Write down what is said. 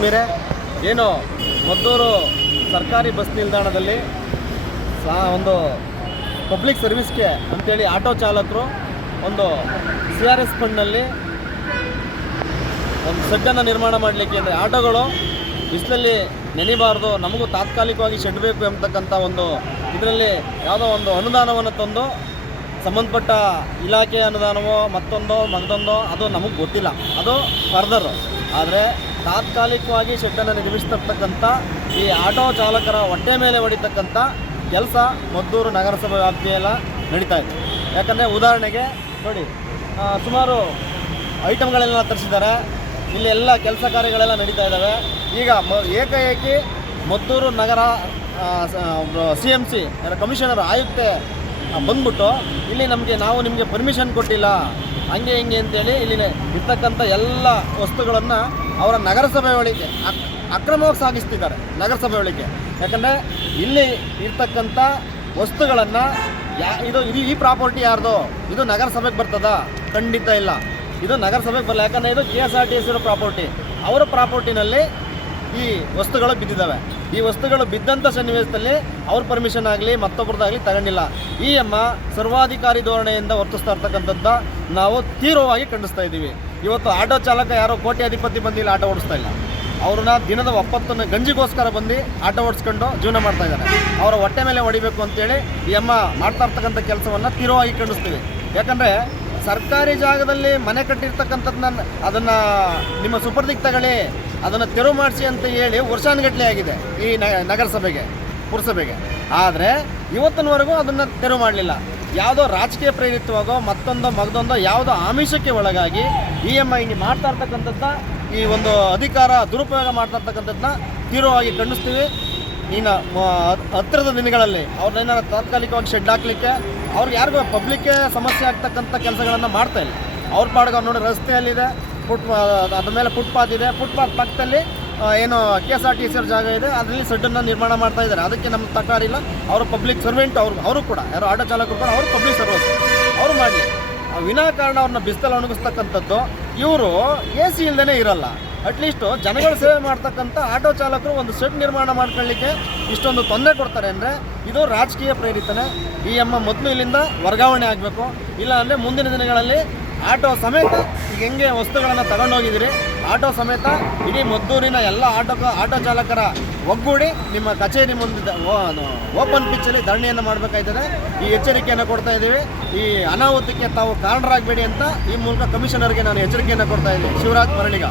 ಮೇರೆ ಏನು ಮದ್ದೂರು ಸರ್ಕಾರಿ ಬಸ್ ನಿಲ್ದಾಣದಲ್ಲಿ ಒಂದು ಪಬ್ಲಿಕ್ ಸರ್ವಿಸ್ಗೆ ಅಂತೇಳಿ ಆಟೋ ಚಾಲಕರು ಒಂದು CRS ಫಂಡ್ನಲ್ಲಿ ಒಂದು ಶೆಡ್ಡನ್ನು ನಿರ್ಮಾಣ ಮಾಡಲಿಕ್ಕೆ ಅಂದರೆ ಆಟೋಗಳು ಬಿಸಿಲಲ್ಲಿ ನೆನೆಬಾರ್ದು, ನಮಗೂ ತಾತ್ಕಾಲಿಕವಾಗಿ ಶೆಡ್ ಬೇಕು ಎಂಬತಕ್ಕಂಥ ಒಂದು ಇದರಲ್ಲಿ ಯಾವುದೋ ಒಂದು ಅನುದಾನವನ್ನು ತಂದು ಸಂಬಂಧಪಟ್ಟ ಇಲಾಖೆ ಅನುದಾನವೋ ಮತ್ತೊಂದೋ ಅದು ನಮಗೆ ಗೊತ್ತಿಲ್ಲ, ಅದು ಫರ್ದರ್. ಆದರೆ ತಾತ್ಕಾಲಿಕವಾಗಿ ಶೆಡ್ಡನ್ನು ನಿರ್ಮಿಸ್ತಕ್ಕಂಥ ಈ ಆಟೋ ಚಾಲಕರ ಹೊಟ್ಟೆ ಮೇಲೆ ಹೊಡಿತಕ್ಕಂಥ ಕೆಲಸ ಮದ್ದೂರು ನಗರಸಭೆ ವ್ಯಾಪ್ತಿಯೆಲ್ಲ ನಡೀತಾ ಇದೆ. ಯಾಕಂದರೆ ಉದಾಹರಣೆಗೆ ನೋಡಿ, ಸುಮಾರು ಐಟಮ್ಗಳೆಲ್ಲ ತರಿಸಿದ್ದಾರೆ, ಇಲ್ಲಿ ಎಲ್ಲ ಕೆಲಸ ಕಾರ್ಯಗಳೆಲ್ಲ ನಡೀತಾ ಇದ್ದಾವೆ. ಈಗ ಏಕಾಏಕಿ ಮದ್ದೂರು ನಗರ CMC ಕಮಿಷನರ್ ಆಯುಕ್ತೆ ಬಂದ್ಬಿಟ್ಟು ಇಲ್ಲಿ ನಾವು ನಿಮಗೆ ಪರ್ಮಿಷನ್ ಕೊಟ್ಟಿಲ್ಲ ಹಂಗೆ ಹಿಂಗೆ ಅಂತೇಳಿ ಇಲ್ಲಿ ಇರ್ತಕ್ಕಂಥ ಎಲ್ಲ ವಸ್ತುಗಳನ್ನು ಅವರ ನಗರಸಭೆ ಒಳಗೆ ಅಕ್ರಮವಾಗಿ ಸಾಗಿಸ್ತಿದ್ದಾರೆ ನಗರಸಭೆ ಒಳಗೆ. ಯಾಕಂದರೆ ಇಲ್ಲಿ ಇರ್ತಕ್ಕಂಥ ವಸ್ತುಗಳನ್ನು ಈ ಪ್ರಾಪರ್ಟಿ ಯಾರ್ದು, ಇದು ನಗರಸಭೆಗೆ ಬರ್ತದ? ಖಂಡಿತ ಇಲ್ಲ, ಇದು ನಗರಸಭೆಗೆ ಬರಲ್ಲ. ಯಾಕಂದರೆ ಇದು KSRTC ಪ್ರಾಪರ್ಟಿ, ಅವರ ಪ್ರಾಪರ್ಟಿನಲ್ಲಿ ಈ ವಸ್ತುಗಳು ಬಿದ್ದಿದ್ದಾವೆ. ಈ ವಸ್ತುಗಳು ಬಿದ್ದಂಥ ಸನ್ನಿವೇಶದಲ್ಲಿ ಅವ್ರ ಪರ್ಮಿಷನ್ ಆಗಲಿ ಮತ್ತೊಬ್ಬರದಾಗಲಿ ತಗೊಂಡಿಲ್ಲ. ಈ ಸರ್ವಾಧಿಕಾರಿ ಧೋರಣೆಯಿಂದ ವರ್ತಿಸ್ತಾ ಇರ್ತಕ್ಕಂಥದ್ದು ನಾವು ತೀವ್ರವಾಗಿ ಖಂಡಿಸ್ತಾ ಇದ್ದೀವಿ. ಇವತ್ತು ಆಟೋ ಚಾಲಕ ಯಾರೋ ಕೋಟ್ಯಾಧಿಪತಿ ಬಂದಿಲ್ಲ, ಆಟೋ ಓಡಿಸ್ತಾ ಇಲ್ಲ. ಅವ್ರನ್ನ ದಿನದ 90 ಗಂಜಿಗೋಸ್ಕರ ಬಂದು ಆಟೋ ಓಡಿಸ್ಕೊಂಡು ಜೀವನ ಮಾಡ್ತಾ ಇದ್ದಾರೆ. ಅವರ ಹೊಟ್ಟೆ ಮೇಲೆ ಹೊಡಿಬೇಕು ಅಂತೇಳಿ ಈ ಮಾಡ್ತಾ ಇರ್ತಕ್ಕಂಥ ಕೆಲಸವನ್ನು ತೀವ್ರವಾಗಿ ಖಂಡಿಸ್ತೀವಿ. ಯಾಕಂದರೆ ಸರ್ಕಾರಿ ಜಾಗದಲ್ಲಿ ಮನೆ ಕಟ್ಟಿರ್ತಕ್ಕಂಥದ್ದನ್ನ ಅದನ್ನು ನಿಮ್ಮ ಸುಪರ್ದಿಗೆ ತಗೊಳ್ಳಿ, ಅದನ್ನು ತೆರವು ಮಾಡಿಸಿ ಅಂತ ಹೇಳಿ ವರ್ಷಾನುಗಟ್ಟಲೆ ಆಗಿದೆ ಈ ನಗರಸಭೆಗೆ, ಪುರಸಭೆಗೆ. ಆದರೆ ಇವತ್ತಿನವರೆಗೂ ಅದನ್ನು ತೆರವು ಮಾಡಲಿಲ್ಲ. ಯಾವುದೋ ರಾಜಕೀಯ ಪ್ರೇರಿತವಾಗೋ ಮಗದೊಂದೋ ಯಾವುದೋ ಆಮಿಷಕ್ಕೆ ಒಳಗಾಗಿ ಹಿಂಗೆ ಮಾಡ್ತಾ ಇರ್ತಕ್ಕಂಥದ್ದು, ಈ ಒಂದು ಅಧಿಕಾರ ದುರುಪಯೋಗ ಮಾಡ್ತಾ ಇರ್ತಕ್ಕಂಥದ್ದನ್ನ ತೀವ್ರವಾಗಿ ಖಂಡಿಸ್ತೀವಿ. ಇನ್ನು ಹತ್ತಿರದ ದಿನಗಳಲ್ಲಿ ಅವ್ರನ್ನೇನಾರು ತಾತ್ಕಾಲಿಕವಾಗಿ ಶೆಡ್ ಹಾಕಲಿಕ್ಕೆ ಅವ್ರಿಗೆ ಯಾರಿಗೂ ಪಬ್ಲಿಕ್ಗೆ ಸಮಸ್ಯೆ ಆಗ್ತಕ್ಕಂಥ ಕೆಲಸಗಳನ್ನು ಮಾಡ್ತಾ ಇಲ್ಲ. ಅವ್ರ ಪಾಡಿಗೆ ಅವ್ರು ನೋಡಿ, ರಸ್ತೆಯಲ್ಲಿದೆ ಅದ್ರ ಮೇಲೆ ಫುಟ್ಪಾತ್ ಇದೆ, ಫುಟ್ಪಾತ್ ಪಕ್ಕದಲ್ಲಿ ಏನು KSRTC ಜಾಗ ಇದೆ, ಅದರಲ್ಲಿ ಶೆಡ್ಡನ್ನು ನಿರ್ಮಾಣ ಮಾಡ್ತಾ ಇದ್ದಾರೆ. ಅದಕ್ಕೆ ನಮ್ಗೆ ತಕರಾರಿಲ್ಲ. ಅವರು ಪಬ್ಲಿಕ್ ಸರ್ವೆಂಟ್, ಅವರು ಕೂಡ ಯಾರು ಆಟೋ ಚಾಲಕರು ಕೂಡ ಅವರು ಪಬ್ಲಿಕ್ ಸರ್ವೆಂಟ್, ಅವರು ಮಾಡಿ ವಿನಾಕಾರಣ ಅವ್ರನ್ನ ಬಿಸ್ತಲ್ಲಿ ಒಣಗಿಸ್ತಕ್ಕಂಥದ್ದು. ಇವರು AC ಇಲ್ಲದೇ ಇರಲ್ಲ. ಅಟ್ಲೀಸ್ಟು ಜನಗಳ ಸೇವೆ ಮಾಡ್ತಕ್ಕಂಥ ಆಟೋ ಚಾಲಕರು ಒಂದು ಶೆಡ್ ನಿರ್ಮಾಣ ಮಾಡ್ಕೊಳ್ಳಿಕ್ಕೆ ಇಷ್ಟೊಂದು ತೊಂದರೆ ಕೊಡ್ತಾರೆ ಅಂದರೆ ಇದು ರಾಜಕೀಯ ಪ್ರೇರಿತನೇ. ಈ ಮೊದಲು ಇಲ್ಲಿಂದ ವರ್ಗಾವಣೆ ಆಗಬೇಕು. ಇಲ್ಲ ಅಂದರೆ ಮುಂದಿನ ದಿನಗಳಲ್ಲಿ ಆಟೋ ಸಮೇತ ಈಗ ಹೆಂಗೆ ವಸ್ತುಗಳನ್ನು ತಗೊಂಡೋಗಿದ್ದೀರಿ, ಆಟೋ ಸಮೇತ ಇಡೀ ಮದ್ದೂರಿನ ಎಲ್ಲ ಆಟೋ ಚಾಲಕರ ಒಗ್ಗೂಡಿ ನಿಮ್ಮ ಕಚೇರಿ ಮುಂದೆ ಓಪನ್ ಪಿಚ್ಚಲ್ಲಿ ಧರಣಿಯನ್ನು ಮಾಡಬೇಕಾಯ್ತದೆ. ಈ ಎಚ್ಚರಿಕೆಯನ್ನು ಕೊಡ್ತಾ ಇದ್ದೀವಿ. ಈ ಅನಾಹುತಕ್ಕೆ ತಾವು ಕಾರಣರಾಗಬೇಡಿ ಅಂತ ಈ ಮೂಲಕ ಕಮಿಷನರ್ಗೆ ನಾನು ಎಚ್ಚರಿಕೆಯನ್ನು ಕೊಡ್ತಾ ಇದ್ದೀನಿ. ಶಿವರಾಜ್ ಮರಳಿಗ.